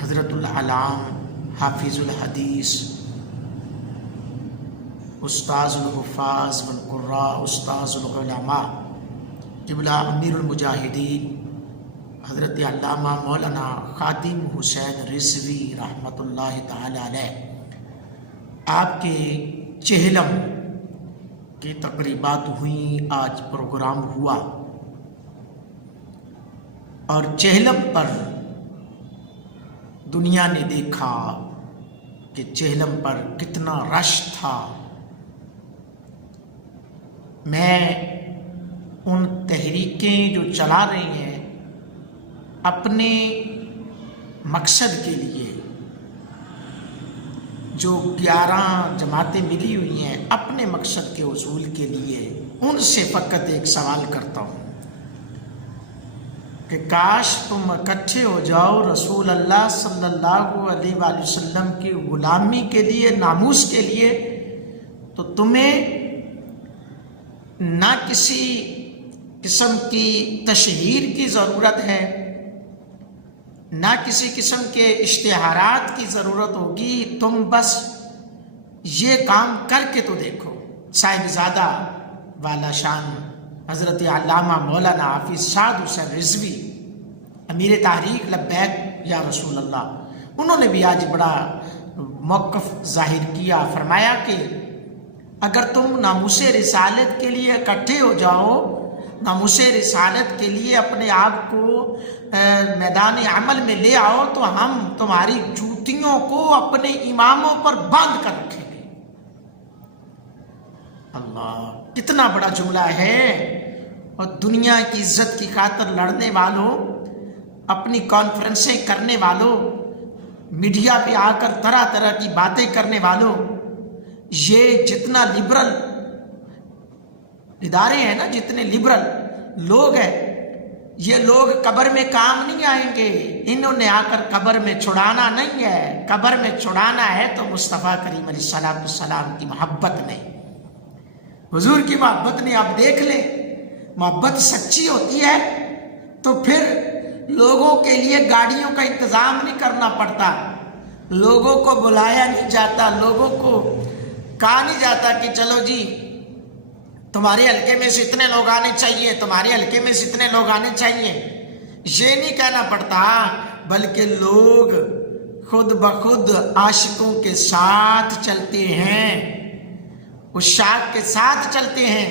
حضرت العلام حافظ الحدیث استاذ الحفاظ والقراء استاذ العلماء قبلہ امیر المجاہدین حضرت علامہ مولانا خادم حسین رضوی رحمۃ اللہ تعالی علیہ، آپ کے چہلم کی تقریبات ہوئیں، آج پروگرام ہوا اور چہلم پر دنیا نے دیکھا کہ چہلم پر کتنا رش تھا۔ میں ان تحریکیں جو چلا رہی ہیں اپنے مقصد کے لیے، جو 11 جماعتیں ملی ہوئی ہیں اپنے مقصد کے حصول کے لیے، ان سے فقط ایک سوال کرتا ہوں کہ کاش تم اکٹھے ہو جاؤ رسول اللہ صلی اللہ علیہ وآلہ وسلم کی غلامی کے لیے، ناموس کے لیے، تو تمہیں نہ کسی قسم کی تشہیر کی ضرورت ہے، نہ کسی قسم کے اشتہارات کی ضرورت ہوگی، تم بس یہ کام کر کے تو دیکھو۔ صاحبزادہ والا شان حضرت علامہ مولانا حافظ سعد حسین رضوی، امیر تحریک لبیک یا رسول اللہ، انہوں نے بھی آج بڑا موقف ظاہر کیا، فرمایا کہ اگر تم ناموس رسالت کے لیے اکٹھے ہو جاؤ، ناموس رسالت کے لیے اپنے آپ کو میدان عمل میں لے آؤ، تو ہم تمہاری جوتیوں کو اپنے اماموں پر باندھ کر رکھیں گے۔ اللہ، کتنا بڑا جملہ ہے! اور دنیا کی عزت کی خاطر لڑنے والوں، اپنی کانفرنسیں کرنے والوں، میڈیا پہ آ کر طرح طرح کی باتیں کرنے والوں، یہ جتنا لبرل ادارے ہیں نا، جتنے لبرل لوگ ہیں، یہ لوگ قبر میں کام نہیں آئیں گے۔ انہوں نے آ کر قبر میں چھڑانا نہیں ہے، قبر میں چھڑانا ہے تو مصطفیٰ کریم علیہ السلام کی محبت نہیں، حضور کی محبت نہیں۔ آپ دیکھ لیں، محبت سچی ہوتی ہے تو پھر لوگوں کے لیے گاڑیوں کا انتظام نہیں کرنا پڑتا، لوگوں کو بلایا نہیں جاتا، لوگوں کو کہا نہیں جاتا کہ چلو جی تمہارے حلقے میں سے اتنے لوگ آنے چاہیے، تمہارے حلقے میں سے اتنے لوگ آنے چاہیے، یہ نہیں کہنا پڑتا، بلکہ لوگ خود بخود عاشقوں کے ساتھ چلتے ہیں، عشاق کے ساتھ چلتے ہیں۔